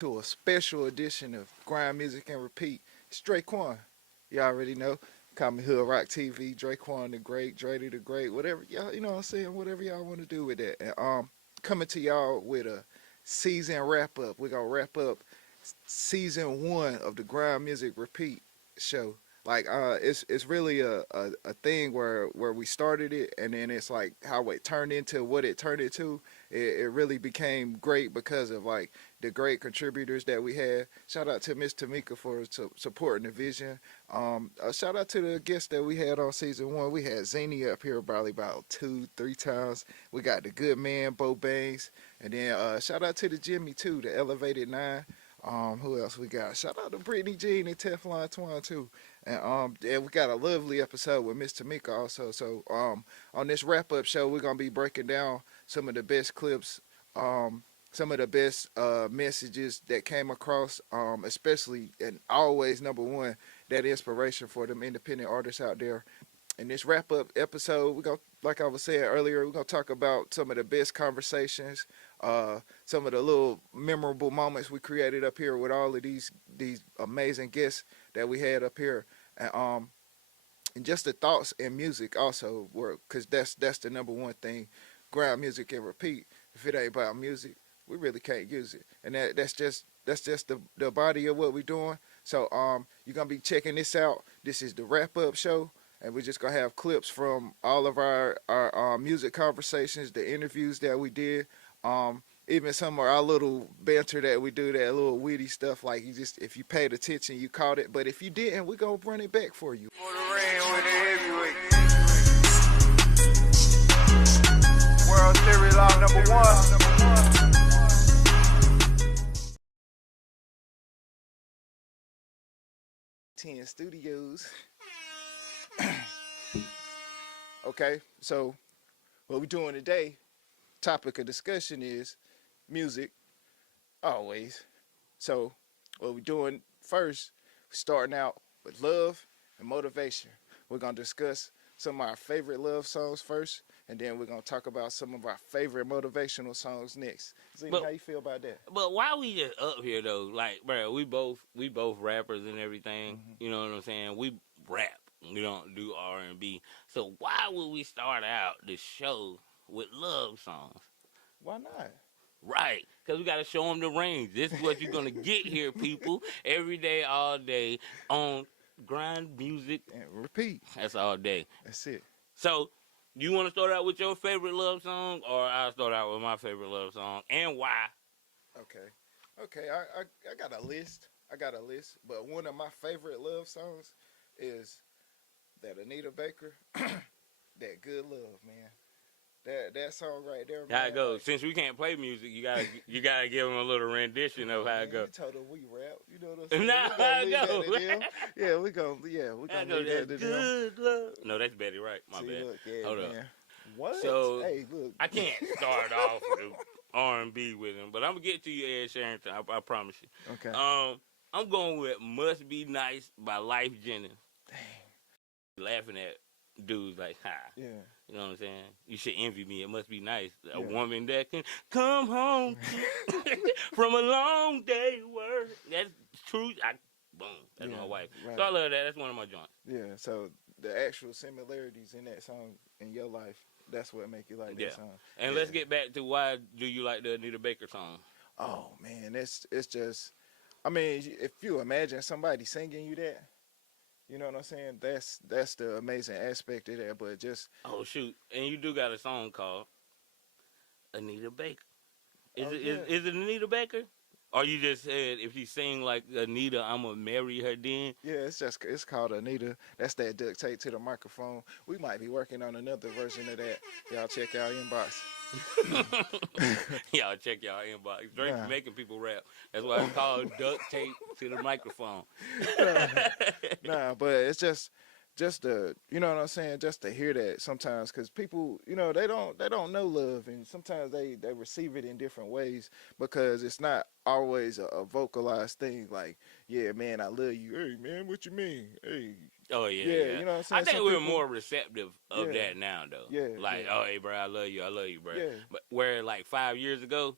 to a special edition of Grind Music and Repeat. It's Draquan. You already know. Call me Hood Rock TV, Draquan the Great, Drady the Great, whatever y'all, you know what I'm saying, whatever y'all want to do with that. And coming to y'all with a season wrap up. We're gonna wrap up season one of the Grind Music Repeat show. Like it's really a thing where we started it and then it's like how it turned into what it turned into. It really became great because of like the great contributors that we had. Shout out to Miss Tamika for supporting the vision. Shout out to the guests that we had on season one. We had Zany up here probably about 2-3 times. We got the good man Bo Bangs, and then shout out to the Jimmy too, the Elevated Nine. Who else we got? Shout out to Brittany Jean and Teflon Twan too. And we got a lovely episode with Miss Tamika also. So on this wrap up show, we're gonna be breaking down some of the best clips, some of the best messages that came across, especially and always number one, that inspiration for them independent artists out there. In this wrap up episode, we're gonna, like I was saying earlier, we're gonna talk about some of the best conversations, some of the little memorable moments we created up here with all of these amazing guests that we had up here, and just the thoughts and music also were, because that's the number one thing. Grind music and repeat. If it ain't about music, we really can't use it, and that's just the body of what we're doing. So you're gonna be checking this out. This is the wrap up show, and we're just gonna have clips from all of our music conversations, the interviews that we did, even some of our little banter that we do, that little witty stuff. Like you just, if you paid attention, you caught it. But if you didn't, we're gonna run it back for you. For the rain with the heavyweight. World Series law number one. 10 Studios. Okay, so what we're doing today, topic of discussion is music, always. So what we're doing first, starting out with love and motivation. We're going to discuss some of our favorite love songs first, and then we're going to talk about some of our favorite motivational songs next. Zena, how you feel about that? But why we just up here though? Like, bro, we both rappers and everything. Mm-hmm. You know what I'm saying? We rap. We don't do R&B. So why would we start out the show with love songs? Why not? Right, because we got to show them the range. This is what you're going to get here, people, every day, all day, on Grind Music and Repeat. That's all day. That's it. So, you want to start out with your favorite love song, or I'll start out with my favorite love song, and why? Okay, I got a list. But one of my favorite love songs is that Anita Baker, that Good Love, man. That song right there, man. How it goes. Since we can't play music, you gotta give them a little rendition of how it goes. You told them we rap. You know what I'm saying? We gonna leave that to them. Good love. No, that's Betty Wright. My bad. Look, Hold man. up. What? So, hey, look. I can't start off with R&B with him, but I'm gonna get to you, Ed Sherrington. I promise you. Okay. I'm going with "Must Be Nice" by Life Jennings. Dang. Laughing at dudes like, ha. Yeah. You know what I'm saying? You should envy me. It must be nice. A woman that can come home from a long day work. That's true. Boom. That's my wife. Right. So I love that. That's one of my joints. Yeah. So the actual similarities in that song in your life, that's what make you like that song. And let's get back to why do you like the Anita Baker song? Oh man, it's just, I mean, if you imagine somebody singing you that. You know what I'm saying? That's the amazing aspect of that. But just shoot, and you do got a song called Anita Baker. Is it Anita Baker? Or you just said if you sing like Anita, I'm gonna marry her then? Yeah, it's called Anita. That's that duct tape to the microphone. We might be working on another version of that. Y'all check our inbox. Y'all check y'all inbox. Drake's making people rap. That's why it's called duct tape to the microphone. Nah, but it's just the, you know what I'm saying, just to hear that sometimes, because people, you know, they don't know love, and sometimes they receive it in different ways because it's not always a vocalized thing. Like, yeah, man, I love you. Hey, man, what you mean? Hey. Oh, yeah. You know what I'm saying? I think we're more receptive of that now, though. Yeah. Like, oh, hey, bro, I love you, bro. Yeah. But where, like, 5 years ago,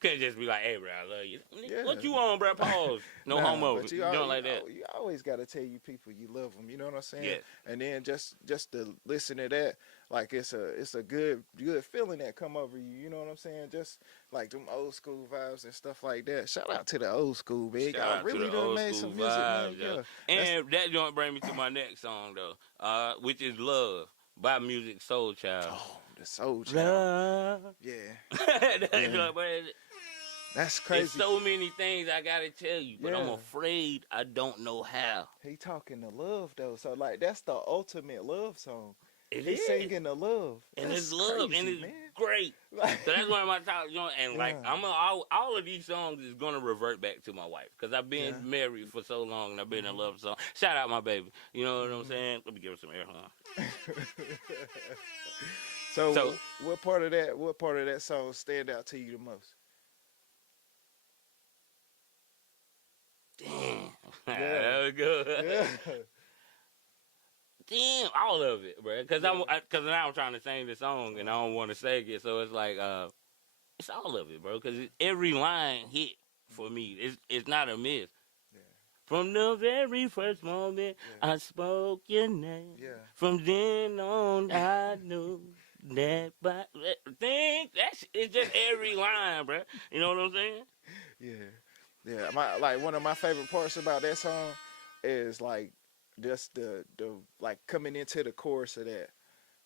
Can't just be like, hey, bro, I love you. Yeah. What you on, bro? Pause. No homo. But You don't like that. You always got to tell you people you love them. You know what I'm saying? Yes. And then just to listen to that, like it's a good feeling that come over you. You know what I'm saying? Just like them old school vibes and stuff like that. Shout out to the old school, man. Shout out really to the done old made school some music, vibes, man. yeah. And that joint bring me to my next song, though, which is Love by Music Soul Child. Oh, the Soul Child. Love. Yeah. That's crazy. There's so many things I gotta tell you, but I'm afraid I don't know how. He talking to love though, so like that's the ultimate love song. He's singing the love, and it's love, crazy, and it's man. great. So that's one of my top joints. And like all of these songs is gonna revert back to my wife because I've been married for so long and I've been in love so. Shout out my baby. You know what I'm saying? Let me give her some air horn. So what part of that song stand out to you the most? Damn. That was good. Yeah. Damn, all of it, bro. Because now I'm trying to sing the song and I don't want to sing it, so it's like it's all of it, bro. Because every line hit for me. It's not a miss. Yeah. From the very first moment I spoke your name. Yeah. From then on I knew that. But it's just every line, bro. You know what I'm saying? Yeah. One of my favorite parts about that song is like just the like coming into the chorus of that,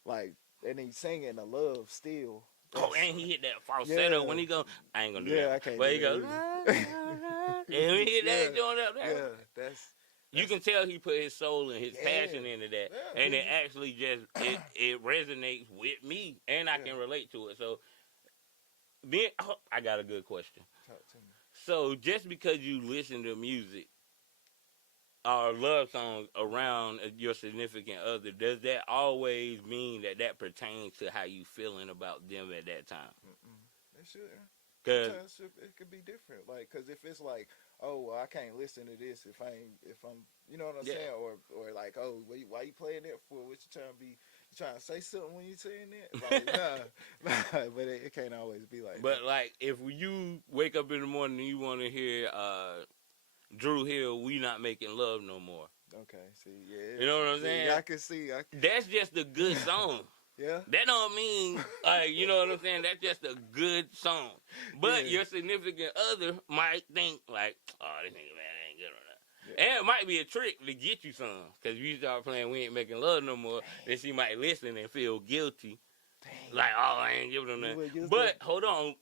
like, and he's singing the love still. And he hit that falsetto when he go. I ain't gonna do that. I can't. But he goes. And he hit that joint up there. Yeah, that's you can tell he put his soul and his passion into that, and it actually just it resonates with me, and I can relate to it. So, I got a good question. Talk to me. So, just because you listen to music or love songs around your significant other, does that always mean that pertains to how you feeling about them at that time? It should. Cause it could be different. Like, cause if it's like, oh, well, I can't listen to this if I'm, you know what I'm saying, or like, oh, why you playing that for? What you trying to be? You trying to say something when you saying that? Like, nah, but it can't always be like. But that. like, if you wake up in the morning and you want to hear Drew Hill, "We Not Making Love No More." Okay, see, yeah, you know what I'm saying? I can see. That's just a good song. Yeah. That don't mean, like, you know what I'm saying? That's just a good song. But your significant other might think, like, oh, this nigga, man, ain't good on that. Yeah. And it might be a trick to get you some. Because if you start playing We Ain't Making Love No More, then she might listen and feel guilty. Dang. Like, oh, I ain't giving them that. But, hold on.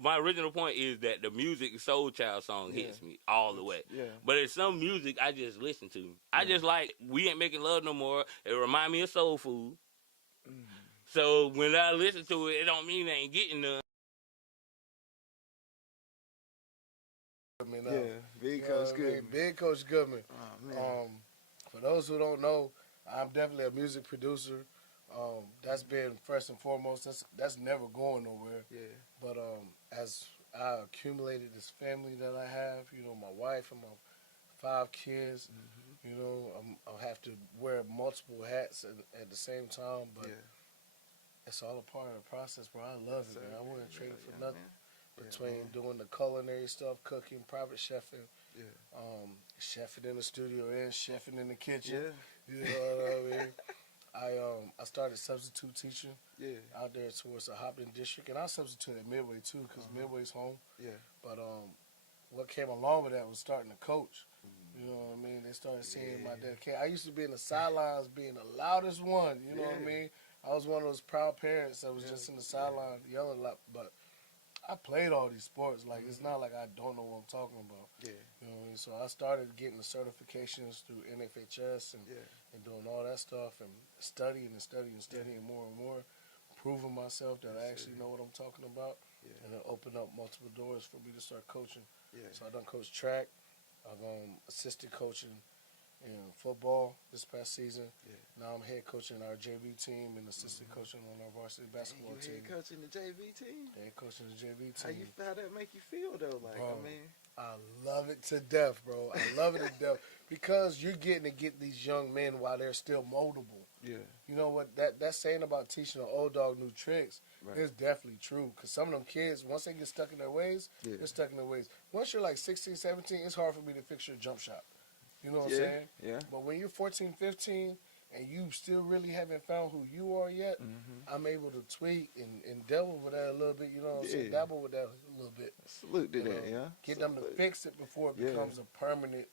My original point is that the music Soul Child song hits me all the way. Yeah. But it's some music I just listen to. I just like We Ain't Making Love No More. It remind me of soul food. So when I listen to it, it don't mean I ain't getting none. Big Coach Goodman. Big Coach Goodman. Oh, man. For those who don't know, I'm definitely a music producer. That's been first and foremost. That's never going nowhere. Yeah. But as I accumulated this family that I have, you know, my wife and my 5 kids, you know, I'll have to wear multiple hats at the same time, but it's all a part of the process, bro. I love it, man. I wouldn't trade it for nothing. Between doing the culinary stuff, cooking, private chefing, chefing in the studio and chefing in the kitchen. You know what I mean? I started substitute teaching out there towards the Hopkins district, and I substituted at Midway too, because Midway's home. Yeah. But what came along with that was starting to coach. You know what I mean? They started seeing my dedication. I used to be in the sidelines being the loudest one. You know what I mean? I was one of those proud parents that was just in the sideline yelling a lot. But I played all these sports. Like, it's not like I don't know what I'm talking about. Yeah. You know what I mean? So I started getting the certifications through NFHS and doing all that stuff and studying more and more, proving myself that I actually know what I'm talking about. Yeah. And then opened up multiple doors for me to start coaching. Yeah. So I done coached track. I've assisted coaching in football this past season. Yeah. Now I'm head coaching our JV team and assistant coaching on our varsity basketball team. Head coaching the JV team? Head coaching the JV team. How that make you feel though? Like, bro, I mean, I love it to death, bro. I love it to death because you're getting to get these young men while they're still moldable. Yeah. You know what? That saying about teaching an old dog new tricks is definitely true. Because some of them kids, once they get stuck in their ways, they're stuck in their ways. Once you're like 16, 17, it's hard for me to fix your jump shot. You know what I'm saying? Yeah. But when you're 14, 15, and you still really haven't found who you are yet, I'm able to tweak and dabble with that a little bit. You know what I'm saying? Dabble with that a little bit. Salute to that, yeah. Get them to fix it before it becomes a permanent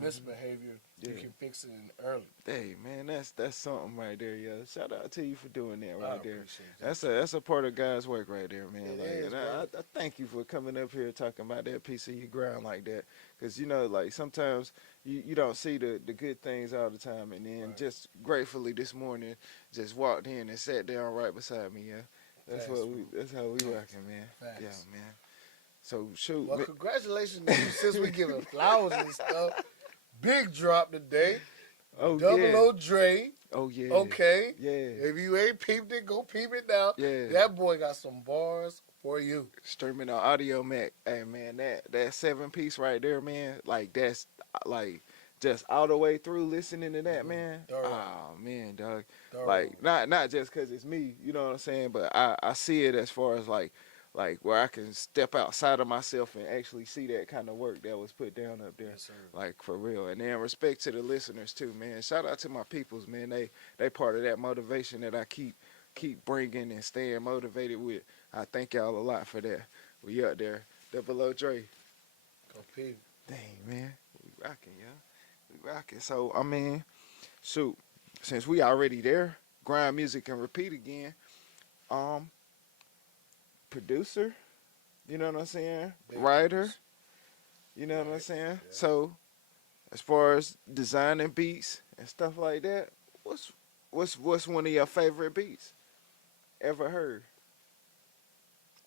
misbehavior. You can fix it in early. Hey man, that's something right there, yo. Shout out to you for doing that right there. That. That's a part of God's work right there, man. It Like, is, and I thank you for coming up here talking about that piece of your ground like that, because you know, like sometimes you don't see the good things all the time, and then just gratefully this morning just walked in and sat down right beside me, yeah. That's how we rocking, man. Facts. Yeah, man. So shoot. Well, congratulations to you since we giving flowers and stuff. Big drop today. Oh, Double yeah. O Dre. Oh yeah. Okay. Yeah. If you ain't peeped it, go peep it now. Yeah. That boy got some bars for you. Streaming on Audio Mac. Hey man, that 7-piece right there, man. Like that's like just all the way through listening to that, man. Thorough. Oh man, dog. Thorough. Like not just cause it's me, you know what I'm saying, but I see it as far as like where I can step outside of myself and actually see that kind of work that was put down up there. Yes, sir. Like for real. And then respect to the listeners too, man. Shout out to my peoples, man. They part of that motivation that I keep bringing and staying motivated with. I thank y'all a lot for that. We up there. Double O Dre. Go peep. Dang, man. We rocking, y'all. We rocking. So, I mean, shoot. Since we already there, Grind Music and Repeat again. Producer, you know what I'm saying? Big Writer, producer. you know what I'm saying? Yeah. So, as far as designing beats and stuff like that, what's one of your favorite beats ever heard?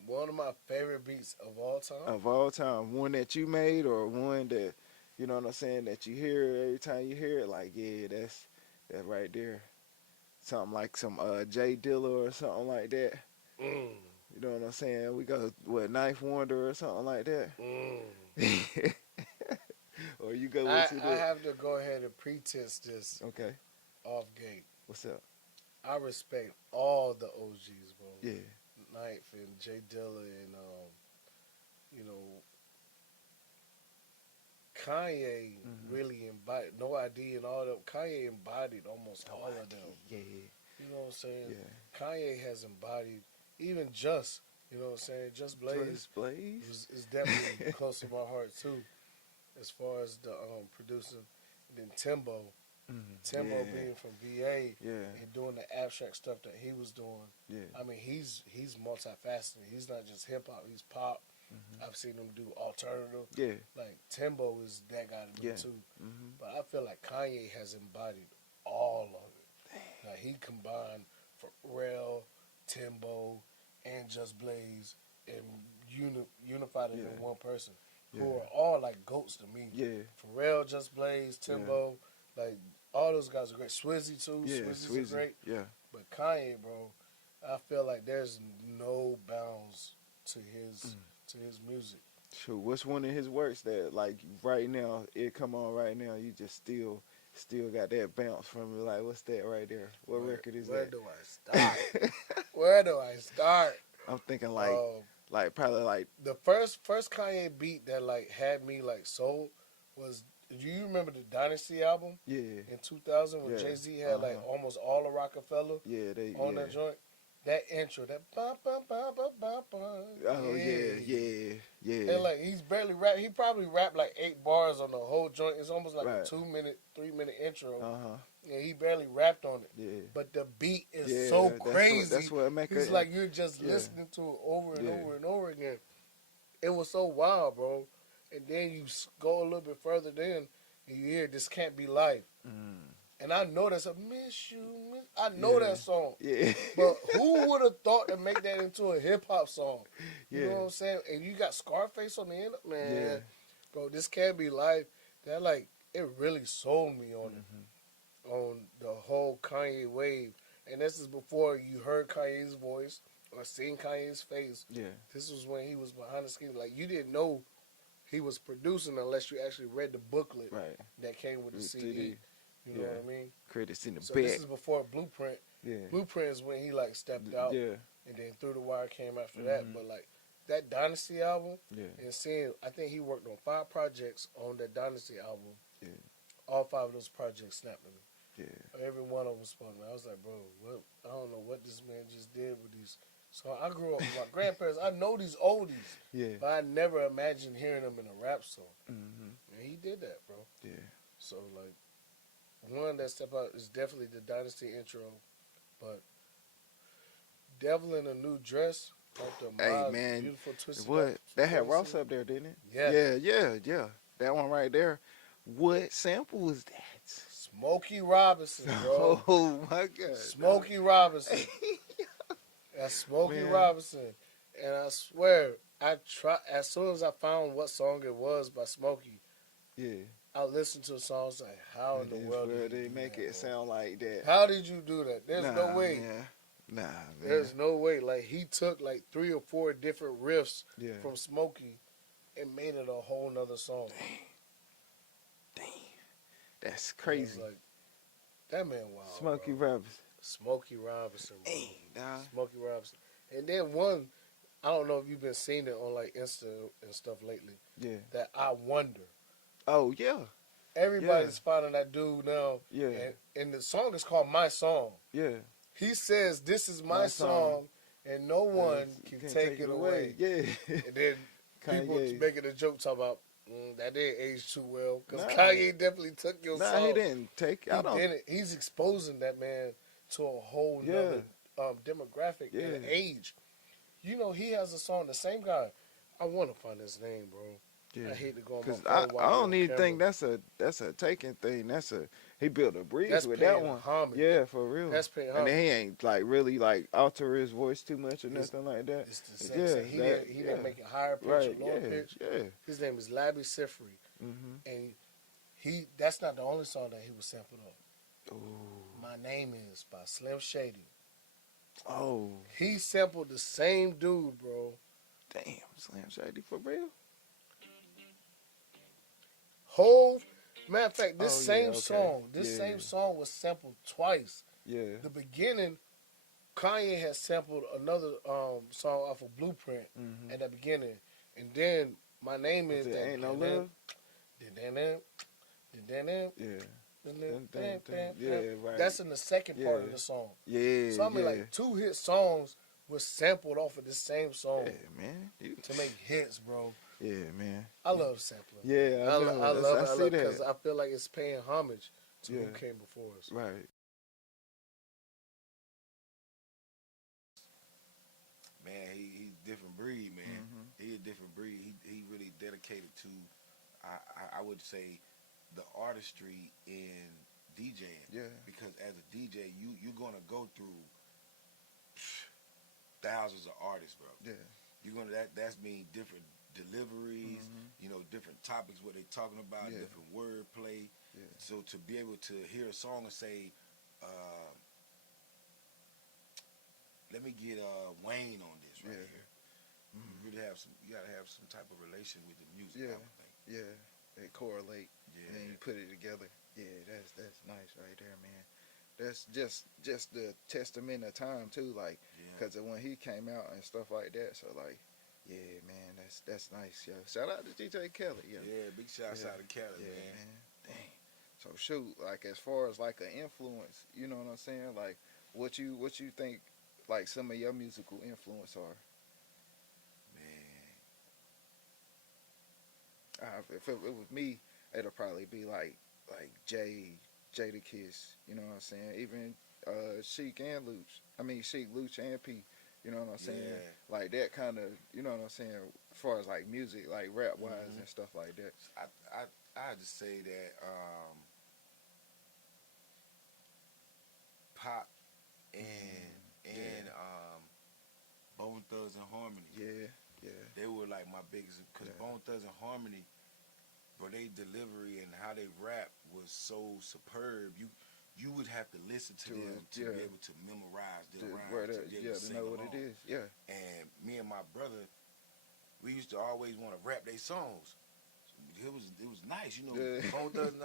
One of my favorite beats of all time. Of all time, one that you made or one that, you know what I'm saying, that you hear every time you hear it, like, yeah, that's that right there. Something like some Jay Dilla or something like that. You know what I'm saying? We go, Knife Wonder or something like that? Or you go with I have to go ahead and pretest this Okay. off gate. What's up? I respect all the OGs, bro. Yeah. Knife and Jay Dilla and you know, Kanye really embodied No ID and all that. Kanye embodied almost all of them. Yeah. You know what I'm saying? Yeah. Kanye has embodied even Just. You know what I'm saying? Just Blaze is definitely close to my heart too, as far as the producing. And then Timbo. Timbo being from VA and doing the abstract stuff that he was doing. Yeah. I mean, he's multifaceted. He's not just hip hop. He's pop. I've seen him do alternative. Yeah. Like Timbo is that guy to me too. But I feel like Kanye has embodied all of it. Like he combined Pharrell, Timbo, and Just Blaze and unified it in one person. Who are all like goats to me. Yeah. Pharrell, Just Blaze, Timbo, like all those guys are great. Swizzy too. Yeah. Swizzy's great. Yeah. But Kanye, bro, I feel like there's no bounds to his music. Sure. What's one of his works that like right now, it come on right now, you just still got that bounce from it? Like, what's that right there? What record is Where that? do I start? Where do I start? I'm thinking like probably like the first Kanye beat that like had me like sold was, do you remember the Dynasty album? Yeah. In 2000 when Jay-Z had like almost all of Rockefeller on that joint? That intro, that ba ba ba ba ba ba. Oh yeah. And like he's barely rap. He probably rapped like 8 bars on the whole joint. It's almost like a 2-minute, 3-minute intro. And he barely rapped on it. Yeah. But the beat is so crazy. That's what make It's like you're just listening to it over and over and over again. It was so wild, bro. And then you go a little bit further then, and you hear "This Can't Be Life." And I know that's a miss you. I know that song. Yeah. But who would have thought to make that into a hip hop song? You Yeah. know what I'm saying? And you got Scarface on the end. Man, Yeah. bro, This Can't Be Life. That like it really sold me on it, on the whole Kanye wave. And this is before you heard Kanye's voice or seen Kanye's face. Yeah. This was when he was behind the scenes. Like you didn't know he was producing unless you actually read the booklet that came with the CD. You know what I mean? Credits in the So back. this is before Blueprint. Yeah. Blueprint is when he like stepped out, Yeah. and then Through the Wire came after that. But like that Dynasty album, and seeing, I think he worked on 5 projects on that Dynasty album. Yeah. All 5 of those projects snapped at me. Yeah. Every one of them spun me. I was like, bro, what? I don't know what this man just did with these. So I grew up with my grandparents. I know these oldies, but I never imagined hearing them in a rap song. And he did that, bro. Yeah. So like, one that stepped out is definitely the Dynasty intro, but Devil in a New Dress, like the Hey man, beautiful twisted. what that had Ross up there, didn't it? Yeah. Yeah. That one right there. What sample was that? Smokey Robinson, bro. Oh my God. Smokey Robinson. That's Smokey Robinson. And I swear, as soon as I found what song it was by Smokey, I listened to the song. I was like, how in the world did they make it sound like that? How did you do that? There's no way. Man. Nah, man. There's no way. Like, he took like 3 or 4 different riffs from Smokey and made it a whole nother song. Damn. That's crazy. Like, that man wild. Smokey Robinson. Smokey Robinson, bro. Nah. Smokey Robinson. And then one, I don't know if you've been seeing it on like Insta and stuff lately. Yeah. That I Wonder. Oh, yeah. Everybody's finding that dude now. Yeah. And the song is called My Song. Yeah. He says, this is my song, and no one can take it away. Yeah. And then people Kanye. making a joke talking about, that didn't age too well. Because Kanye definitely took your song. Nah, he didn't take it. He didn't. He's exposing that man to a whole nother demographic and age. You know, he has a song, the same guy. I want to find his name, bro. Yeah. I hate to go on my Because phone I don't even think that's a taking thing. He built a bridge with that one. Homage. Yeah, for real. That's paying homage. And then he ain't like really like alter his voice too much or nothing like that. It's the same thing. He didn't make it higher pitch or lower pitch. Yeah. His name is Labby Sifri. And that's not the only song that he was sampled on. Ooh. My Name Is by Slim Shady. Oh. He sampled the same dude, bro. Damn, Slim Shady for real? Hove. Matter of fact, this same song was sampled twice. Yeah. The beginning, Kanye had sampled another song off of Blueprint at the beginning. And then My Name Is that Ain't No Love? Yeah, right. That's in the second part of the song. Yeah. So I mean, like 2 hit songs was sampled off of the same song. Yeah, man. To make hits, bro. Yeah, man. I love sampling. Yeah, I love it because that. I feel like it's paying homage to who came before us. Right. Man, he's different breed, man. He a different breed. He really dedicated to, I would say, the artistry in DJing. Yeah. Because as a DJ, you're gonna go through thousands of artists, bro. Yeah. You're gonna that's mean different deliveries, different topics, what they talking about, different wordplay. Yeah. So to be able to hear a song and say, let me get Wayne on this right here. You really you gotta have some type of relation with the music, I would think. Yeah. They correlate. Yeah. And then you put it together. Yeah, that's nice right there, man. That's just the testament of time too, like, because when he came out and stuff like that. So like, yeah, man, that's nice, yo. Shout out to DJ Kelly, yo. Yeah, big shouts out to Kelly, man. Dang. So shoot, like as far as like an influence, you know what I'm saying? Like, what you think, like some of your musical influence are? Man, if it was me, it'll probably be like Jada Kiss, you know what I'm saying? Even Sheik and Luch. I mean Sheik, Luch, and P. You know what I'm saying? Yeah. Like that kind of, you know what I'm saying? As far as like music, like rap wise and stuff like that. I just say that Pop and Bone Thugs and Harmony. Yeah. They were like my biggest, because Bone Thugs and Harmony, bro, they delivery and how they rap was so superb. You would have to listen to them to be able to memorize their rhymes. To know what it is. Yeah. And me and my brother, we used to always want to rap their songs. It was nice, you know. Bone Thugs,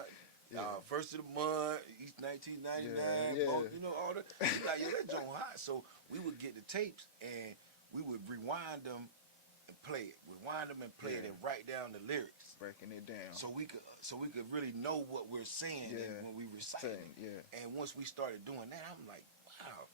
First of the month, East 1999, you know, all the, we like, yo, that joint hot. So we would get the tapes and we would rewind them and play it, rewind them and play it, and write down the lyrics, breaking it down, so we could really know what we're saying when we recite it. And once we started doing that, I'm like, wow,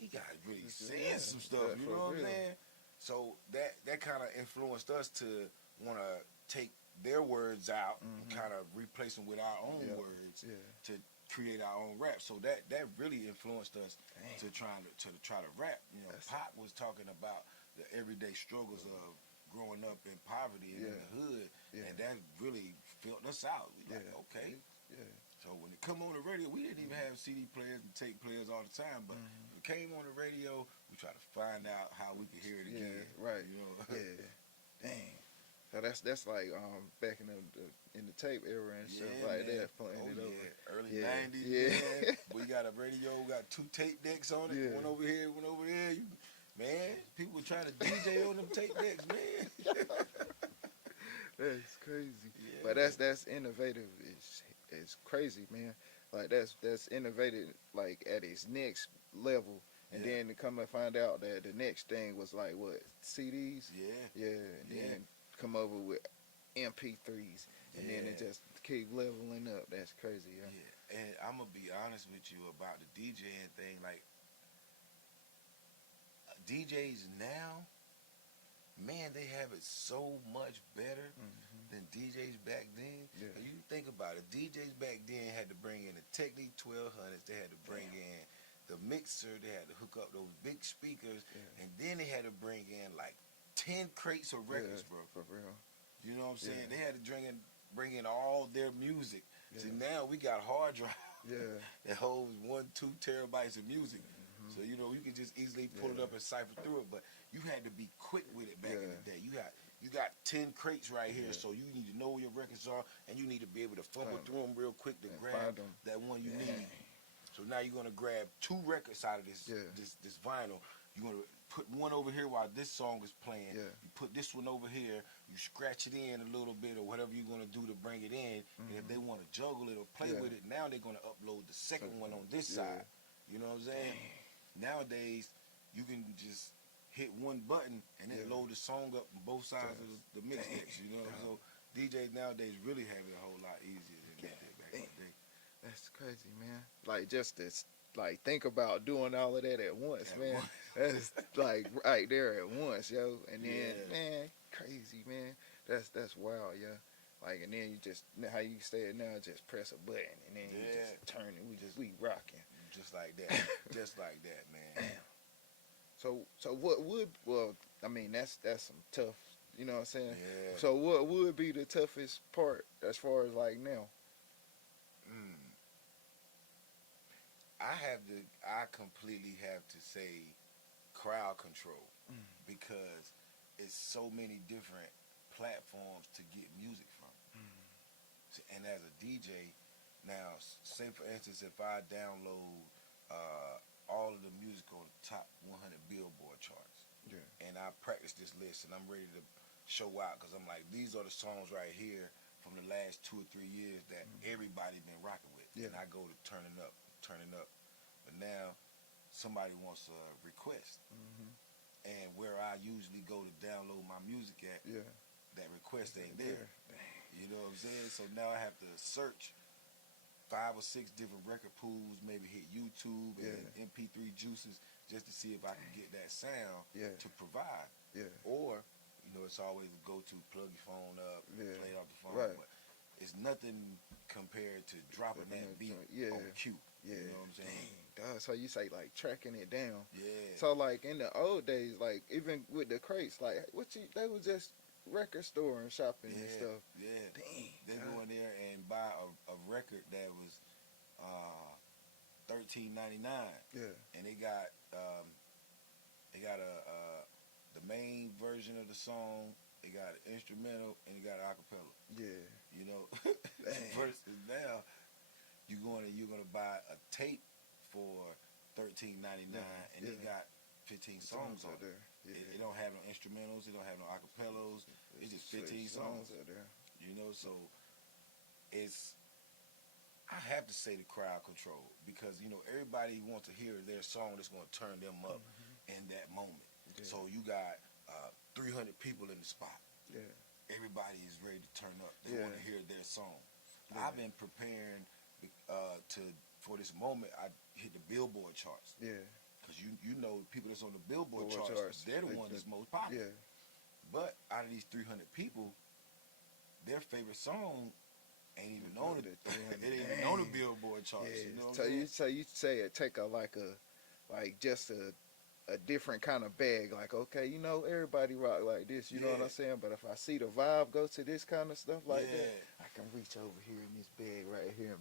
these guys really saying some stuff. You know what I'm saying? So that kind of influenced us to want to take their words out and kind of replace them with our own words to create our own rap. So that really influenced us to try to rap. You know, Pop was talking about the everyday struggles of growing up in poverty and in the hood, and that really filled us out. We like, okay. So when it come on the radio, we didn't even have CD players and tape players all the time, but when it came on the radio, we tried to find out how we could hear it again. Right. You know? Dang. So that's like back in the tape era and stuff like that, playing it over. Early 90s. We got a radio, got 2 tape decks on it. One over here, one over there. Man, people were trying to DJ on them tape decks, man. That's crazy. But that's innovative. It's crazy, man. Like that's innovative, like at its next level. And then to come and find out that the next thing was like what, CDs? And then come over with MP3s, and then it just keep leveling up. That's crazy, And I'm gonna be honest with you about the DJing thing. Like DJs now, man, they have it so much better than DJs back then. And you think about it, DJs back then had to bring in the Technique 1200s. They had to bring in the mixer. They had to hook up those big speakers, and then they had to bring in like 10 crates of records, bro. For real. You know what I'm saying? They had to bring in all their music. See, now we got hard drive that holds 1-2 terabytes of music. So, you know, you can just easily pull it up and cipher through it. But you had to be quick with it back in the day. You got 10 crates right here, so you need to know where your records are, and you need to be able to fumble through them real quick to grab that one you need. So now you're gonna grab 2 records out of this vinyl. You're gonna put one over here while this song is playing. You put this one over here. You scratch it in a little bit or whatever you're gonna do to bring it in. And if they want to juggle it or play with it, now they're gonna upload the second one on this side. You know what I'm saying? Nowadays, you can just hit one button and then load the song up on both sides of the mix decks. You know, so DJs nowadays really have it a whole lot easier than they did back in the day. That's crazy, man. Like just this, like think about doing all of that at once, man. That's like right there at once, yo. And then, man, crazy, man. That's wild, yeah. Like, and then you just, how you say it now, just press a button and then you just turn it. We rocking. Just like that. Just like that, man. So what would, well, I mean, that's some tough, you know what I'm saying? Yeah. So what would be the toughest part as far as like now? I completely have to say crowd control because it's so many different platforms to get music from. And as a DJ, now, say for instance, if I download all of the music on the top 100 Billboard charts, and I practice this list, and I'm ready to show out because I'm like, these are the songs right here from the last 2 or 3 years that everybody been rocking with, and I go to turning up. But now, somebody wants a request, and where I usually go to download my music at, that request ain't there. You know what I'm saying? So now I have to search 5 or 6 different record pools, maybe hit YouTube and MP3 juices just to see if I can get that sound to provide. Or, you know, it's always a go-to, plug your phone up, play it off the phone. But it's nothing compared to dropping that beat on cue. You know what I'm saying? Dang, so you say like tracking it down. Yeah. So like in the old days, like even with the crates, like they was just record store and shopping and stuff. Yeah. Dang. They go in there and buy a record that was $13.99. Yeah. And they got the main version of the song, they got an instrumental, and they got an acapella. Yeah. You know? Versus now you're gonna buy a tape for $13.99 and they got 15 songs on there. It don't have no instrumentals, it don't have no acapellas, it's just 15 songs. Out there. You know, so it's I have to say the crowd control because everybody wants to hear their song that's going to turn them up in that moment. Yeah. So you got 300 people in the spot. Yeah. Everybody is ready to turn up. They Yeah. want to hear their song. Yeah. I've been preparing to for this moment. I hit the Billboard charts. Yeah. Because people that's on the Billboard charts, they're the ones that's most popular. Yeah. But out of these 300 people, their favorite song ain't even on it. It ain't even on the Billboard charts. Yeah. You know what So I'm saying? you say it take just a different kind of bag. Like, okay, everybody rock like this. You know what I'm saying? But if I see the vibe go to this kind of stuff like that, I can reach over here in this bag right here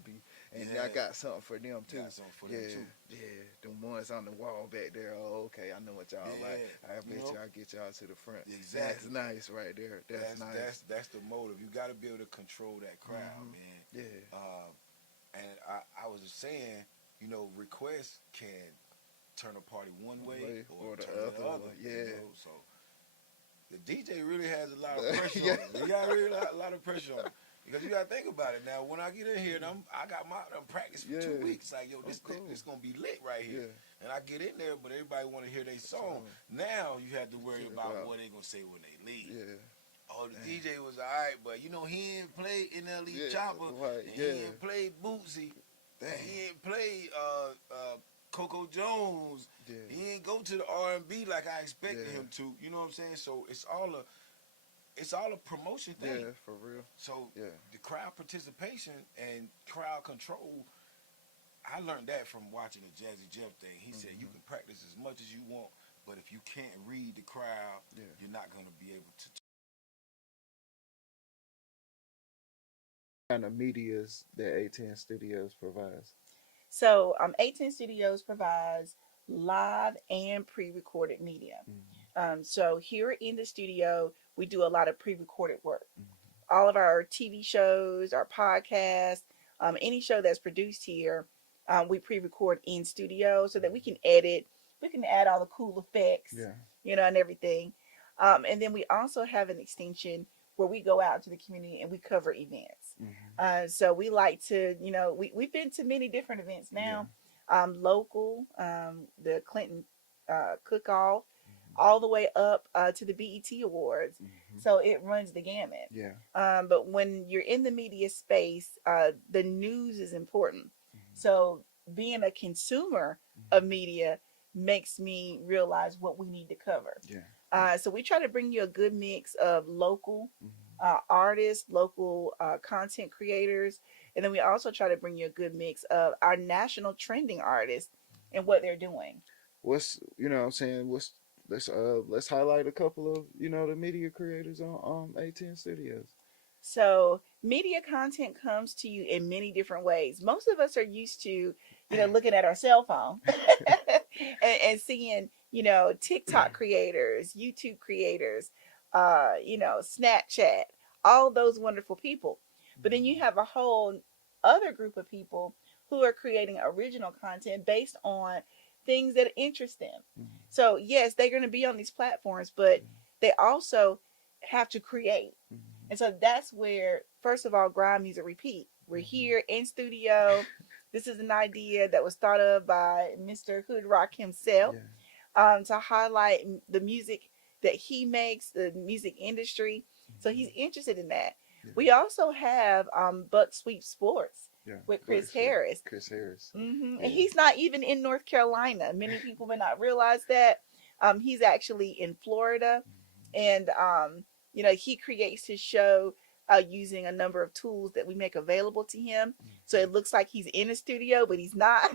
and I got something for them too. Got something for them too. Yeah. Them ones on the wall back there. Oh, okay, I know what y'all like. I bet y'all get y'all to the front. Exactly. That's nice right there. That's nice. That's the motive. You got to be able to control that crowd, man. Yeah. And I was just saying, requests can turn a party one way or turn the other. Yeah. So the DJ really has a lot of pressure on him. He got really a lot of pressure on him. Because you gotta think about it now. When I get in here, and I got my practice for 2 weeks. Like, yo, this gonna be lit right here. Yeah. And I get in there, but everybody want to hear their song. Now you have to worry about what they gonna say when they leave. Yeah. Oh, the DJ was alright, but he ain't play NLE Chopper. Right. He ain't play Bootsy. He ain't play Coco Jones. Yeah. He ain't go to the R&B like I expected him to. You know what I'm saying? So it's all a promotion thing. Yeah, for real. So the crowd participation and crowd control, I learned that from watching the Jazzy Jeff thing. He said you can practice as much as you want, but if you can't read the crowd, you're not going to be able to. Kind of medias that A10 Studios provides. So, A10 Studios provides live and pre-recorded media. So here in the studio, we do a lot of pre-recorded work. All of our TV shows, our podcasts, any show that's produced here, we pre-record in studio so that we can edit. We can add all the cool effects, and everything. And then we also have an extension where we go out to the community and we cover events. So we like to, we've been to many different events now, local, the Clinton cook-off, all the way up to the BET Awards. So it runs the gamut. But when you're in the media space, the news is important. So being a consumer of media makes me realize what we need to cover. So we try to bring you a good mix of local artists, local content creators, and then we also try to bring you a good mix of our national trending artists and what they're doing. What's what I'm saying? Let's highlight a couple of the media creators on A10 Studios. So media content comes to you in many different ways. Most of us are used to, looking at our cell phone and seeing, TikTok creators, YouTube creators, Snapchat, all those wonderful people. But then you have a whole other group of people who are creating original content based on things that interest them. So yes, they're going to be on these platforms, but they also have to create. And so that's where, first of all, Grind.Music.Repeat. We're here in studio. This is an idea that was thought of by Mr. HoodRock himself, to highlight the music that he makes, the music industry. So he's interested in that. We also have Buck Sweep Sports with Chris Harris. And he's not even in North Carolina. Many people may not realize that. He's actually in Florida. And he creates his show using a number of tools that we make available to him. So it looks like he's in a studio, but he's not.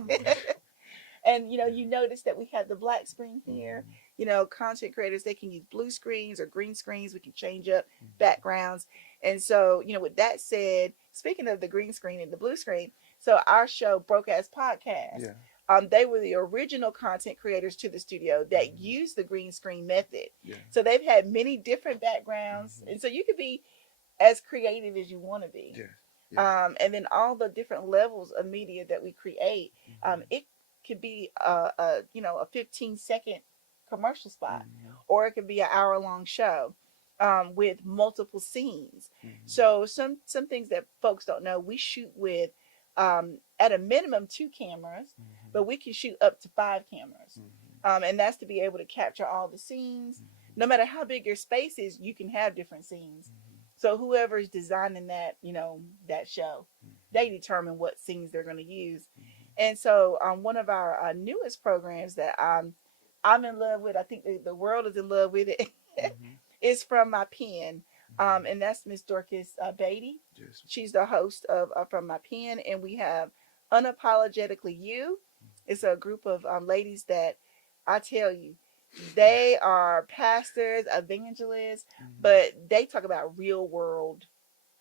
And, you notice that we have the black screen here. Content creators, they can use blue screens or green screens. We can change up backgrounds. And so, with that said, speaking of the green screen and the blue screen, so our show, Broke Ass Podcast, they were the original content creators to the studio that used the green screen method. So they've had many different backgrounds. And so you could be as creative as you want to be. And then all the different levels of media that we create, it could be a 15-second commercial spot, or it could be an hour-long show with multiple scenes. So some things that folks don't know, we shoot with at a minimum 2 cameras, but we can shoot up to 5 cameras. And that's to be able to capture all the scenes. No matter how big your space is, you can have different scenes. So whoever is designing that, that show, they determine what scenes they're going to use. And so one of our newest programs that I'm in love with, I think the world is in love with it, is from my pen. And that's Miss Dorcas Beatty. Yes. She's the host of From My Pen, and we have Unapologetically You. It's a group of ladies that I tell you, they are pastors, evangelists, but they talk about real world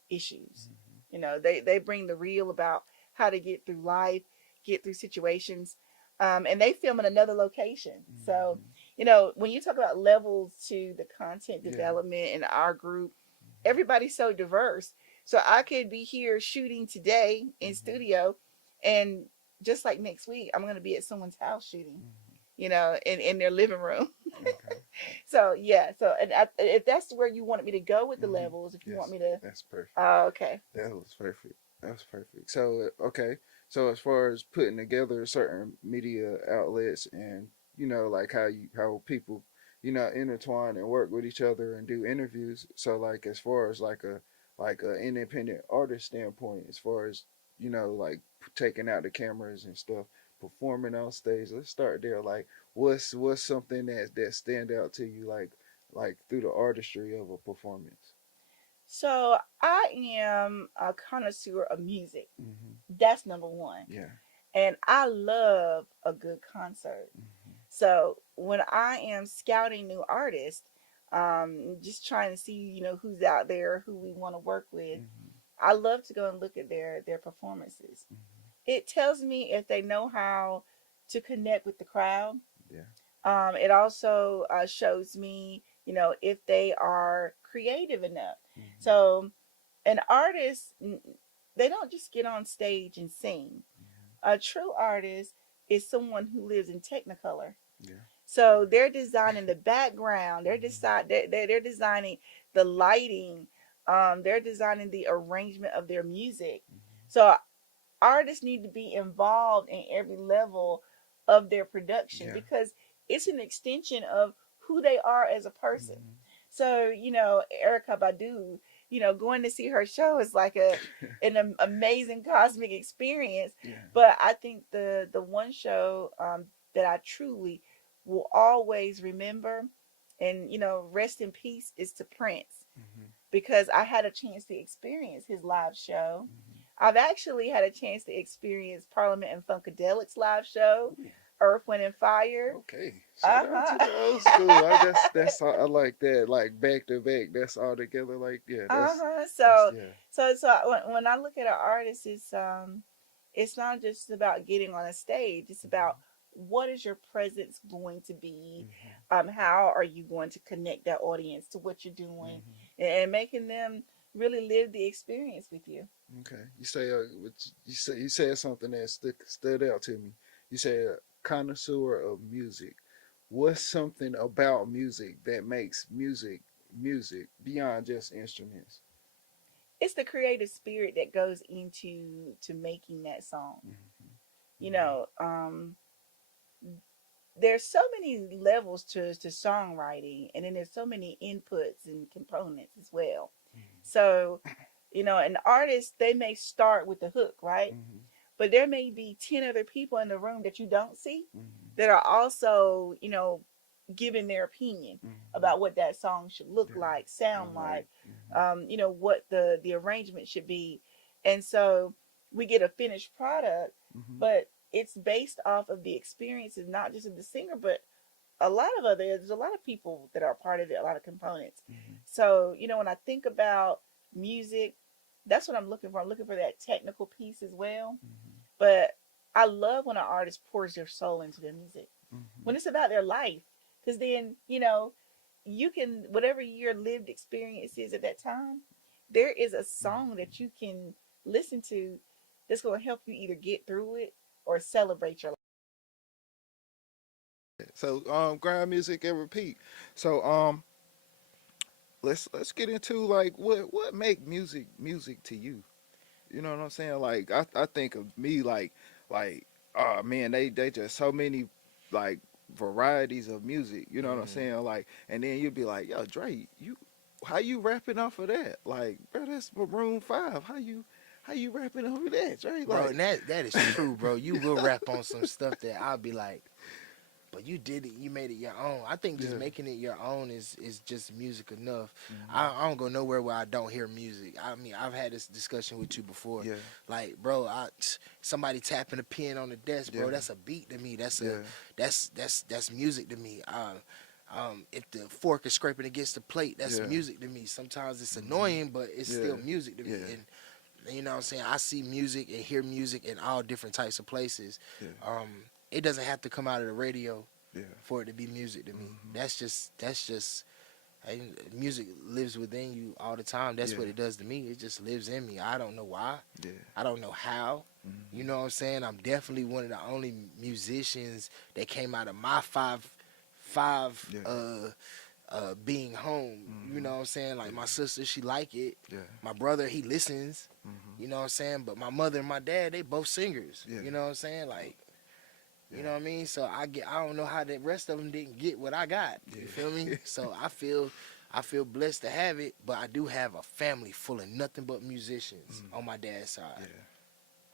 issues. They bring the real about how to get through life, get through situations. And they film in another location. So, when you talk about levels to the content development in our group, everybody's so diverse. So I could be here shooting today in studio, and just like next week, I'm going to be at someone's house shooting, in their living room. Okay. So yeah, so and if that's where you wanted me to go with the levels, if you Yes, want me to, that's perfect. okay. That was perfect. That's perfect. So okay. So as far as putting together certain media outlets and like how people intertwine and work with each other and do interviews. So like as far as like a independent artist standpoint, as far as like taking out the cameras and stuff, performing on stage. Let's start there. Like what's something that stand out to you like through the artistry of a performance. So I am a connoisseur of music. That's number one. Yeah. And I love a good concert. So when I am scouting new artists, just trying to see, who's out there, who we want to work with, I love to go and look at their performances. It tells me if they know how to connect with the crowd. Yeah. It also shows me, if they are creative enough. So an artist, they don't just get on stage and sing. A true artist is someone who lives in technicolor. Yeah. So they're designing the background. They're designing the lighting. They're designing the arrangement of their music. So artists need to be involved in every level of their production, because it's an extension of who they are as a person. So, Erica Badu, going to see her show is like an amazing cosmic experience. But I think the one show that I truly will always remember, and rest in peace, is to Prince, because I had a chance to experience his live show. I've actually had a chance to experience Parliament and Funkadelic's live show, Earth, Wind, and Fire. Okay. Shout out to the old school. That's all, I like that. Like back to back. That's all together. Like So, yeah. when I look at an artist, it's not just about getting on a stage. It's about what is your presence going to be. How are you going to connect that audience to what you're doing, and making them really live the experience with you. Okay. You said something that stood out to me. You said connoisseur of music. What's something about music that makes music beyond just instruments? It's the creative spirit that goes into making that song. You know, there's so many levels to songwriting, and then there's so many inputs and components as well. So, an artist, they may start with the hook, right? But there may be 10 other people in the room that you don't see that are also, giving their opinion about what that song should look like, sound like, what the arrangement should be. And so we get a finished product, but it's based off of the experiences, not just of the singer, but there's a lot of people that are part of it, a lot of components. So, when I think about music, that's what I'm looking for. I'm looking for that technical piece as well. But I love when an artist pours their soul into their music, when it's about their life, because then, you can, whatever your lived experience is at that time, there is a song that you can listen to that's going to help you either get through it or celebrate your life. So grind music and repeat. So let's get into like what make music to you. You know what I'm saying? Like I think of me like oh man, they just so many like varieties of music. You know what I'm saying? Like, and then you'd be like, yo, Dre, you how you rapping off of that? Like, bro, that's Maroon 5. How you rapping off of that, Dre? Bro, Like, and that is true, bro. You will rap on some stuff that I'll be like, but you did it. You made it your own. I think just making it your own is just music enough. I don't go nowhere where I don't hear music. I mean, I've had this discussion with you before. Yeah. Like, bro, somebody tapping a pen on the desk, bro. Yeah. That's a beat to me. That's Yeah. that's music to me. If the fork is scraping against the plate, that's music to me. Sometimes it's annoying, but it's still music to me. And you know what I'm saying? I see music and hear music in all different types of places. Yeah. It doesn't have to come out of the radio Yeah. for it to be music to me. That's just music lives within you all the time. That's what it does to me. It just lives in me. I don't know why. Yeah. I don't know how. You know what I'm saying? I'm definitely one of the only musicians that came out of my five being home. You know what I'm saying? Like my sister, she like it. Yeah. My brother, he listens. You know what I'm saying? But my mother and my dad, they both singers. Yeah. You know what I'm saying? Like, you know what I mean? So I don't know how the rest of them didn't get what I got. You feel me? So I feel blessed to have it, but I do have a family full of nothing but musicians on my dad's side. Yeah.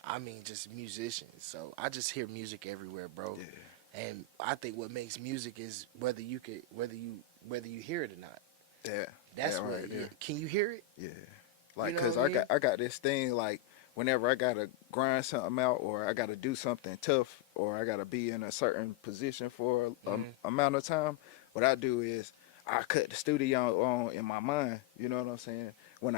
I mean, just musicians. So I just hear music everywhere, bro. Yeah. And I think what makes music is whether you hear it or not. Yeah. That's yeah, what. right, yeah. Can you hear it? Yeah. Like, You know cause what I mean? I got this thing like whenever I gotta grind something out or I gotta do something tough or I gotta be in a certain position for a amount of time, what I do is I cut the studio on in my mind. You know what I'm saying? When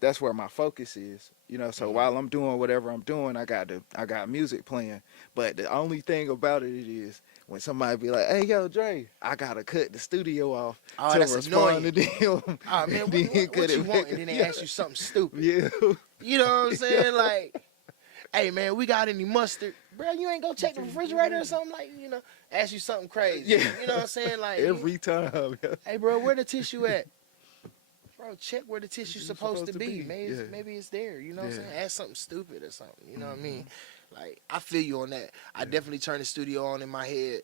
that's where my focus is. You know, so while I'm doing whatever I'm doing, I got music playing. But the only thing about it is when somebody be like, "Hey, yo, Dre, I gotta cut the studio off to that's respond annoying. to them." Oh man, what you want? And then they ask you something stupid. Yeah. You know what I'm saying? Like, hey man, we got any mustard? Bro, you ain't go check the refrigerator or something, like, you know, ask you something crazy. Yeah. You know what I'm saying? Like Every time. hey bro, where the tissue at? Bro, check where the tissue's supposed to be. Maybe it's there. You know what I'm saying? Ask something stupid or something. You know what I mean? Like, I feel you on that. I definitely turn the studio on in my head,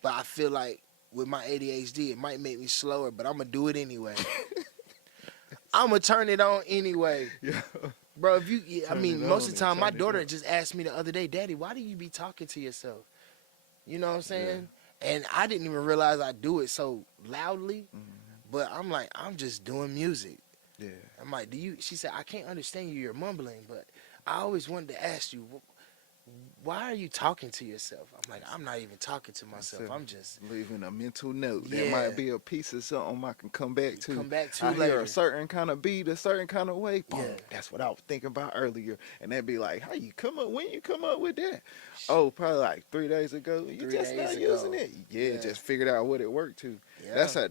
but I feel like with my ADHD, it might make me slower, but I'm going to do it anyway. I'm going to turn it on anyway. Yeah. Bro, if you, I mean, most of the time, my turn it daughter on. just asked me the other day, Daddy, why do you be talking to yourself? You know what I'm saying? And I didn't even realize I do it so loudly, but I'm like, I'm just doing music. Yeah. I'm like, she said, I can't understand you, you're mumbling, but I always wanted to ask you, why are you talking to yourself? I'm like, I'm not even talking to myself. I'm just leaving a mental note. Yeah. That might be a piece of something I can come back to. I later. hear a certain kind of beat, a certain kind of way. Boom. Yeah. That's what I was thinking about earlier. And they'd be like, when you come up with that? Oh, probably like 3 days ago. You 3 just days not ago. using it. Yeah, just figured out what it worked to. Yeah.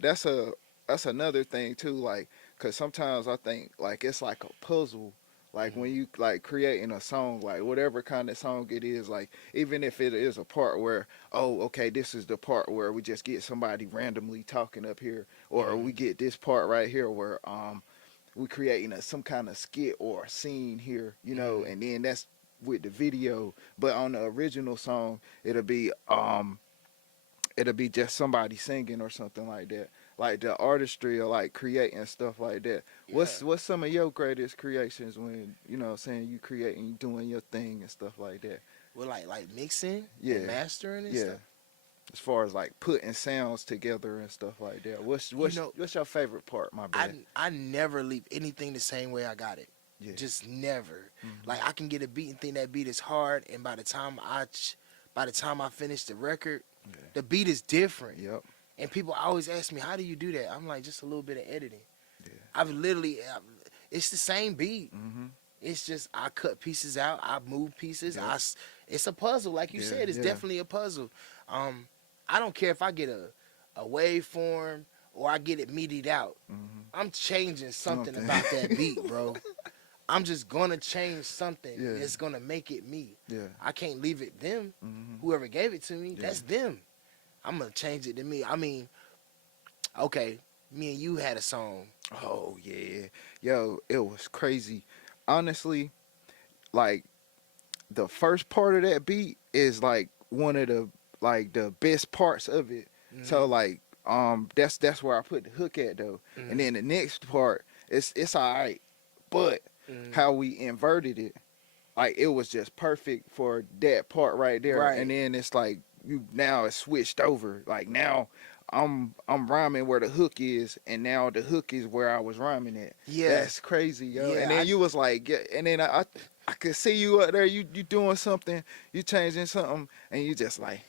That's another thing too, like, cause sometimes I think like it's like a puzzle. Like when you like creating a song, like whatever kind of song it is, like even if it is a part where, oh, okay, this is the part where we just get somebody randomly talking up here, or we get this part right here where we creating some kind of skit or a scene here, you know, and then that's with the video. But on the original song, it'll be just somebody singing or something like that. Like the artistry of like creating stuff like that. Yeah. What's some of your greatest creations when, you know what I'm saying, you creating, doing your thing and stuff like that? Well, like mixing Yeah. and mastering and Yeah. stuff. As far as like putting sounds together and stuff like that. What's your favorite part, my bad? I never leave anything the same way I got it. Yeah. Just never. Like I can get a beat and think that beat is hard, and by the time I finish the record, the beat is different. Yep. And people always ask me, how do you do that? I'm like, just a little bit of editing. Yeah. It's the same beat. It's just I cut pieces out, I move pieces. Yeah. It's a puzzle, like you said. It's definitely a puzzle. I don't care if I get a waveform or I get it meted out. I'm changing something about that beat, bro. I'm just gonna change something. Yeah. It's gonna make it me. Yeah. I can't leave it them. Whoever gave it to me, that's them. I'm gonna change it to me. I mean, okay, me and you had a song. Oh yeah. Yo, it was crazy. Honestly, like the first part of that beat is like one of the best parts of it. So like that's where I put the hook at though. And then the next part it's all right, but how we inverted it, like it was just perfect for that part right there. Right. And then it's like now it's switched over. Like now I'm rhyming where the hook is, and now the hook is where I was rhyming at. Yeah. That's crazy, yo. Yeah, And then you was like, yeah, and then I could see you up there, you doing something, you changing something, and you just like,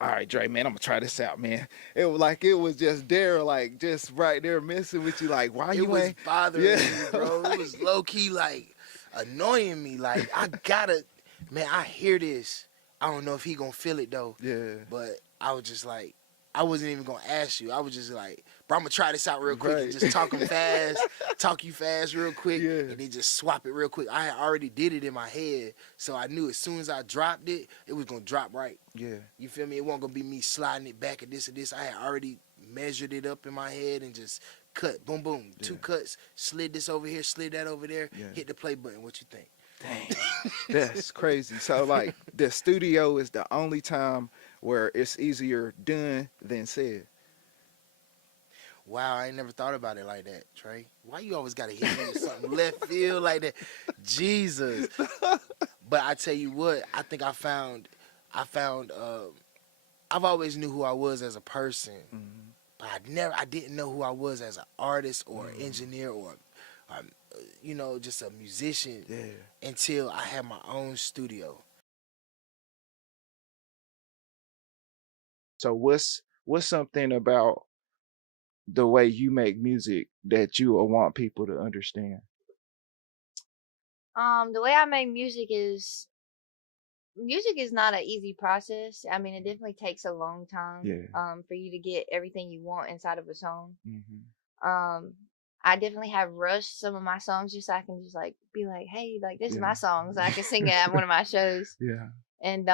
all right, Dre, man, I'm gonna try this out, man. It was just there, like just right there messing with you, like why you was ain't bothering me, bro. It was low key like annoying me. Like I gotta, man, I hear this. I don't know if he gonna feel it though. Yeah. But I was just like, I wasn't even gonna ask you. I was just like, bro, I'm gonna try this out real quick and just talk you fast real quick, and then just swap it real quick. I had already did it in my head, so I knew as soon as I dropped it, it was gonna drop right. Yeah. You feel me? It wasn't gonna be me sliding it back and this and this. I had already measured it up in my head and just cut, boom, boom, 2 cuts, slid this over here, slid that over there, hit the play button. What you think? Dang, that's crazy. So like the studio is the only time where it's easier done than said. Wow, I ain't never thought about it like that, Trey. Why you always gotta hit me with something left field like that? Jesus. But I tell you what, I think I found I've always knew who I was as a person, but I didn't know who I was as an artist or an engineer or you know, just a musician until I had my own studio. So what's something about the way you make music that you will want people to understand? The way I make music is not an easy process. I mean, it definitely takes a long time for you to get everything you want inside of a song. I definitely have rushed some of my songs just so I can just like be like, hey, like this is my song, so I can sing it at one of my shows. And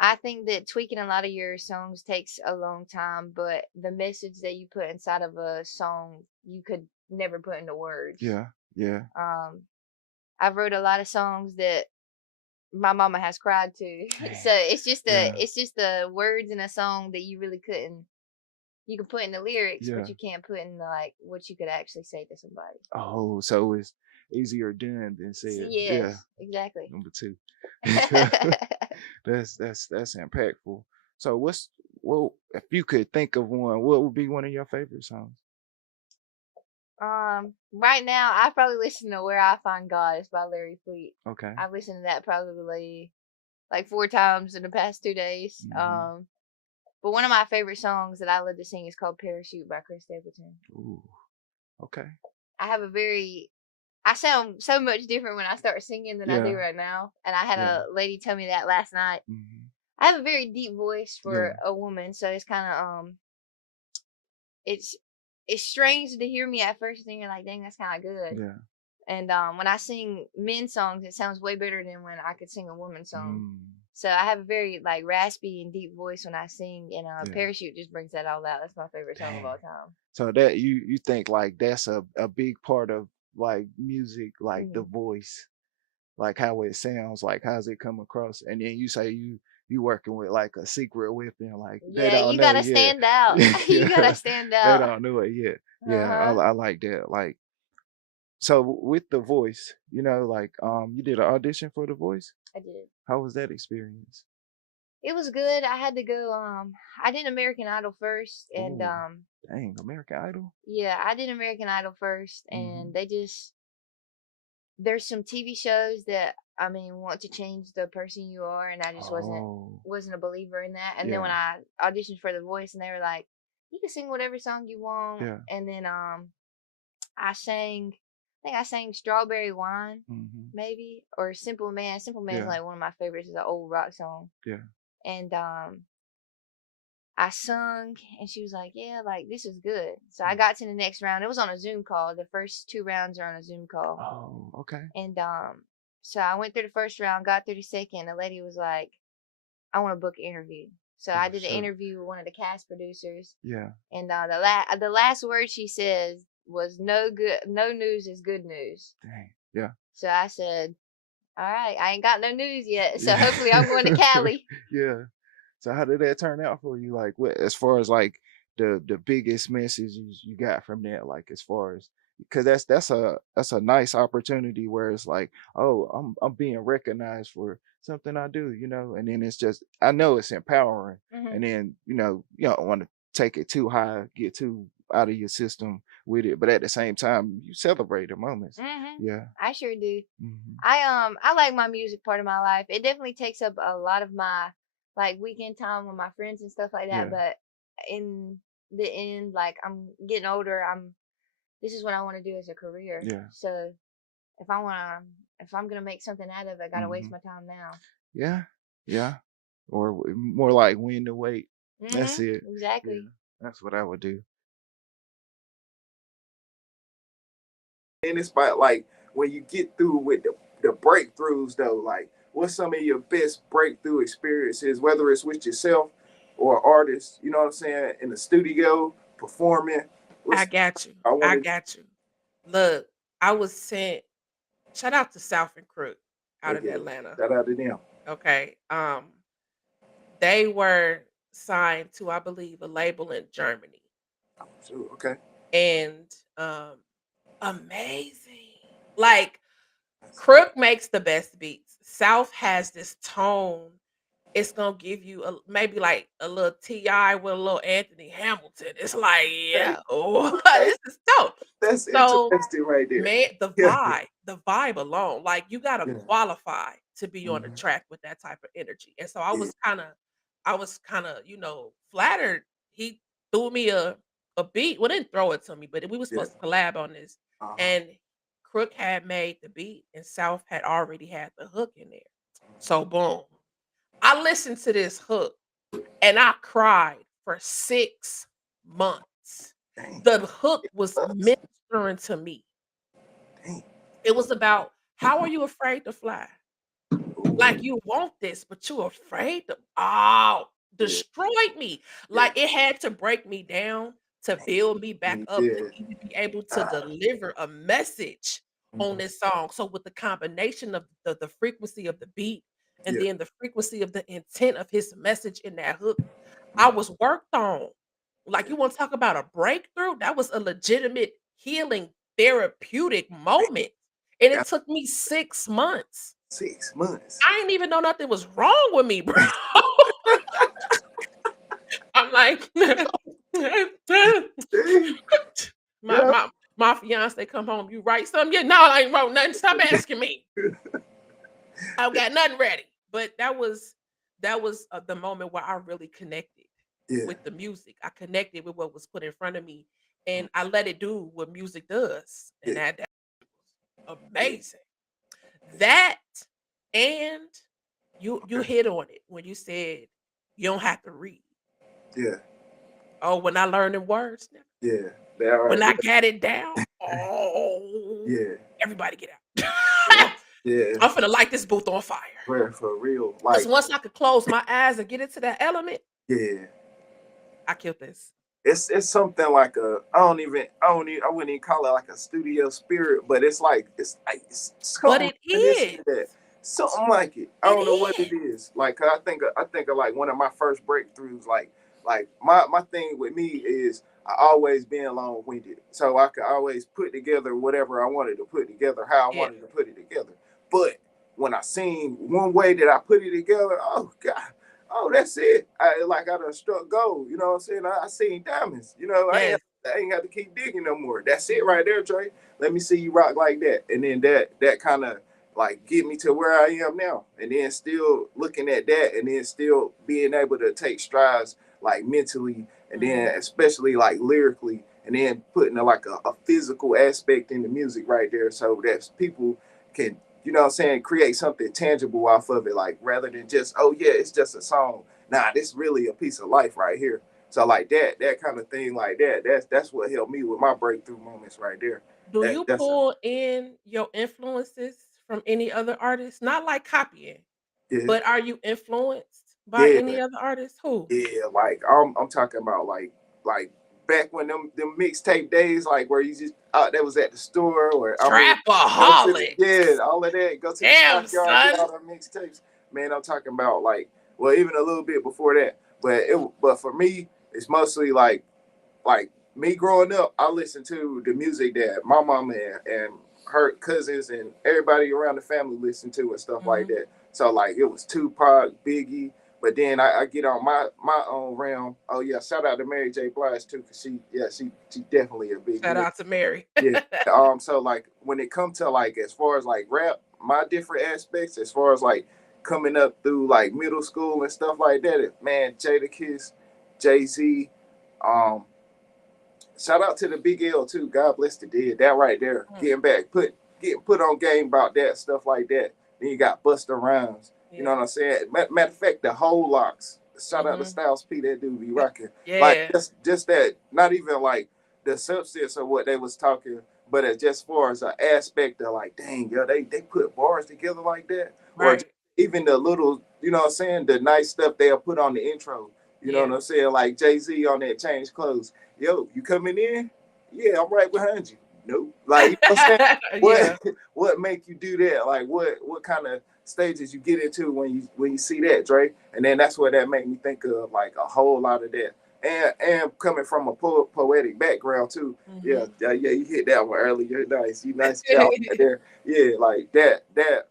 I think that tweaking a lot of your songs takes a long time, but the message that you put inside of a song you could never put into words. I've wrote a lot of songs that my mama has cried to. So it's just the words in a song that you really couldn't. You can put in the lyrics, but you can't put in the, like what you could actually say to somebody. Oh, so it's easier done than said. Yes, exactly. Number 2. That's impactful. So if you could think of one, what would be one of your favorite songs? Right now I probably listen to Where I Find God. It's by Larry Fleet. Okay. I've listened to that probably like 4 times in the past 2 days. But one of my favorite songs that I love to sing is called Parachute by Chris Stapleton. Ooh. Okay. I sound so much different when I start singing than I do right now. And I had a lady tell me that last night. I have a very deep voice for a woman, so it's kind of it's strange to hear me at first, and you're like, dang, that's kind of good. Yeah. And when I sing men's songs, it sounds way better than when I could sing a woman's song. So I have a very like raspy and deep voice when I sing, and Parachute just brings that all out. That's my favorite song of all time. So that you think like that's a big part of like music, like the voice, like how it sounds, like how's it come across, and then you say you working with like a secret weapon, like they don't you know gotta yet. stand out. You gotta stand out. They don't know it yet. I like that. Like, so with the voice, you know, like you did an audition for The Voice. I did. How was that experience? It was good. I had to go. I did American Idol first, and dang, American Idol. Yeah, I did American Idol first, and there's some TV shows that want to change the person you are, and I just wasn't a believer in that. And then when I auditioned for The Voice, and they were like, you can sing whatever song you want, and then I think I sang Strawberry Wine, maybe, or Simple Man. Simple Man is like one of my favorites. It's an old rock song. And I sung, and she was like, yeah, like, this is good. So I got to the next round. It was on a Zoom call. The first 2 rounds are on a Zoom call. Oh, okay. And so I went through the first round, got through the second. The lady was like, I want to book an interview. So I did an interview with one of the cast producers. Yeah. And the last word she says was, no news is good news. Dang. Yeah. So I said, all right, I ain't got no news yet. So hopefully I'm going to Cali. Yeah. So how did that turn out for you? Like, what, as far as like the biggest messages you got from that? Like, as far as, because that's a nice opportunity where it's like, oh, I'm being recognized for something I do, and then it's just, I know it's empowering, and then you don't want to take it too high, get too out of your system with it, but at the same time, you celebrate the moments. Yeah. I sure do. Hmm. I like my music part of my life. It definitely takes up a lot of my like weekend time with my friends and stuff like that. Yeah. But in the end, like I'm getting older, this is what I want to do as a career. Yeah. So if I'm gonna make something out of it, I gotta waste my time now. Yeah. Yeah. Or more like win the wait. That's it. Exactly. Yeah. That's what I would do. And it's about like when you get through with the breakthroughs though, like what's some of your best breakthrough experiences, whether it's with yourself or artists, you know what I'm saying, in the studio, performing. I got you. I I want to got you. Look, I was sent. Shout out to South and Crook out in okay. Atlanta. Shout out to them. Okay. They were signed to, I believe, a label in Germany. So, okay. And amazing. Like Crook makes the best beats. South has this tone. It's gonna give you maybe like a little T.I. with a little Anthony Hamilton. It's like, yeah, oh, this is dope. That's So, interesting right there. man, the vibe alone, like you gotta Yeah. qualify to be on the track with that type of energy. And so I was kind of, flattered. He threw me a beat. Well, didn't throw it to me, but we were supposed to collab on this. And Crook had made the beat, and South had already had the hook in there. So boom. I listened to this hook and I cried for 6 months. Dang. The hook was ministering to me. Dang. It was about, how are you afraid to fly? Like you want this, but you're afraid to destroyed me. Like it had to break me down to build me back up to even be able to deliver a message on this song. So with the combination of the frequency of the beat and then the frequency of the intent of his message in that hook, I was worked on. Like you want to talk about a breakthrough? That was a legitimate healing therapeutic moment. And it took me 6 months. 6 months. I didn't even know nothing was wrong with me, bro. I'm like, my fiance come home. You write something? Yeah, no, I ain't wrote nothing. Stop asking me. I've got nothing ready. But that was the moment where I really connected with the music. I connected with what was put in front of me, and I let it do what music does, and that was amazing. That, and you hit on it when you said you don't have to read. Yeah. Oh, when I learned the words now. Yeah. When I got it down. Oh. Yeah. Everybody get out. Yeah. I'm finna light this booth on fire. For real. Because once I could close my eyes and get into that element. Yeah. I killed this. It's something like I wouldn't even call it like a studio spirit, but it's But it is. Something like it. I don't know what it is. Like I think of like one of my first breakthroughs. Like my thing with me is I always been long-winded, so I could always put together whatever I wanted to put together, how I wanted to put it together. But when I seen one way that I put it together, oh God, oh that's it. I done struck gold. You know what I'm saying? I seen diamonds. I ain't got to keep digging no more. That's it right there, Trey. Let me see you rock like that, and then that kind of like get me to where I am now, and then still looking at that, and then still being able to take strides like mentally, and then especially like lyrically, and then putting a physical aspect in the music right there, so that people can, create something tangible off of it, like rather than just, oh yeah, it's just a song. Nah, this really a piece of life right here. So like that kind of thing, like that's what helped me with my breakthrough moments right there. Do you pull in your influences from any other artists? Not like copying, but are you influenced by any other artists? Who? Yeah, like I'm talking about like back when them mixtape days, like where you just that was at the store, or I mean, Trapaholics. all of that. Go to the Damn, stockyard, get son. all the mixtapes. Man, I'm talking about like, well, even a little bit before that. But for me, it's mostly like me growing up. I listened to the music that my mama and her cousins and everybody around the family listened to and stuff like that. So like it was Tupac, Biggie. But then I get on my own realm. Oh yeah, shout out to Mary J. Blige too, cause she definitely a big Shout out to Mary. yeah. So like when it comes to like as far as like rap, my different aspects, as far as like coming up through like middle school and stuff like that, man, Jadakiss, Jay-Z, shout out to the Big L too. God bless the dead. That right there, getting put on game about that stuff like that. Then you got Busta Rhymes. You know what I'm saying? Matter of fact, the whole locks. Shout out to Styles P. That dude be rocking. Like just that. Not even like the substance of what they was talking, but as just far as an aspect of like, dang, yo, they put bars together like that, or even the little, you know what I'm saying, the nice stuff they'll put on the intro. You know what I'm saying? Like Jay-Z on that Change Clothes. Yo, you coming in? Yeah, I'm right behind you. Nope. Like, you know what I'm saying? What make you do that? Like, what kind of stages you get into when you see that, Dre? And then that's what that made me think of, like a whole lot of that. And coming from a poetic background too. Yeah, you hit that one earlier. Nice, you nice out there. Yeah, like that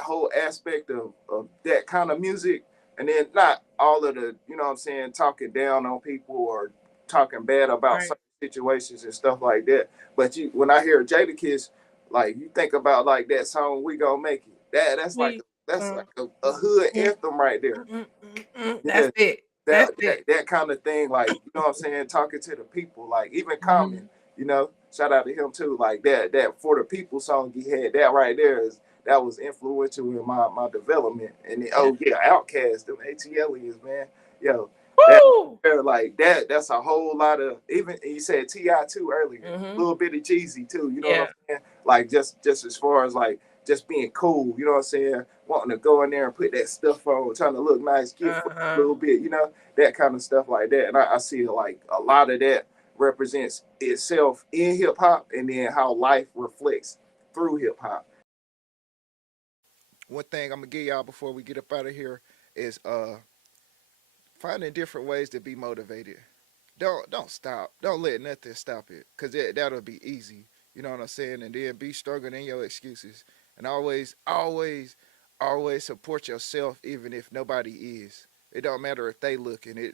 whole aspect of that kind of music. And then not all of the, you know what I'm saying, talking down on people or talking bad about certain situations and stuff like that. But when I hear Jadakiss, like you think about like that song "We Gonna Make It." That's like a hood anthem right there. That's it. That kind of thing, like, you know what I'm saying, talking to the people, like even Common, you know, shout out to him too, like that For the People song he had, that right there that was influential in my development. And then, Outkast, them ATLians, man, yo, that's a whole lot of, even you said T.I. too earlier, a little bit of Jeezy too, you know what I'm saying, like just as far as like just being cool, you know what I'm saying, wanting to go in there and put that stuff on, trying to look nice, get a little bit, you know, that kind of stuff like that. And I see like a lot of that represents itself in hip hop, and then how life reflects through hip hop. One thing I'm gonna give y'all before we get up out of here is finding different ways to be motivated. Don't stop. Don't let nothing stop it, because that'll be easy. You know what I'm saying? And then be stronger than your excuses. And always support yourself, even if nobody is. It don't matter if they looking.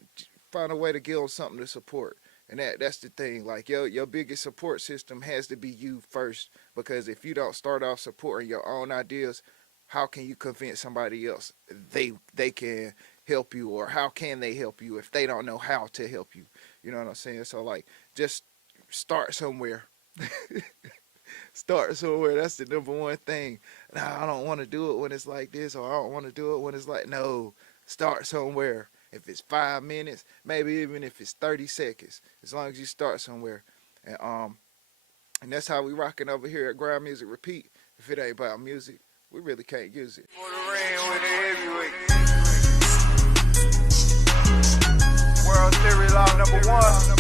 Find a way to give them something to support. And that's the thing. Like your biggest support system has to be you first. Because if you don't start off supporting your own ideas, how can you convince somebody else they can help you, or how can they help you if they don't know how to help you? You know what I'm saying? So like, just start somewhere. Start somewhere. That's the number one thing. Nah, I don't want to do it when it's like this, or I don't want to do it when it's like, no, start somewhere. If it's 5 minutes, maybe even if it's 30 seconds, as long as you start somewhere. And that's how we rocking over here at Grind.Music.Repeat. If it ain't about music, we really can't use it. For the rain with the heavyweight. World Series law number 1.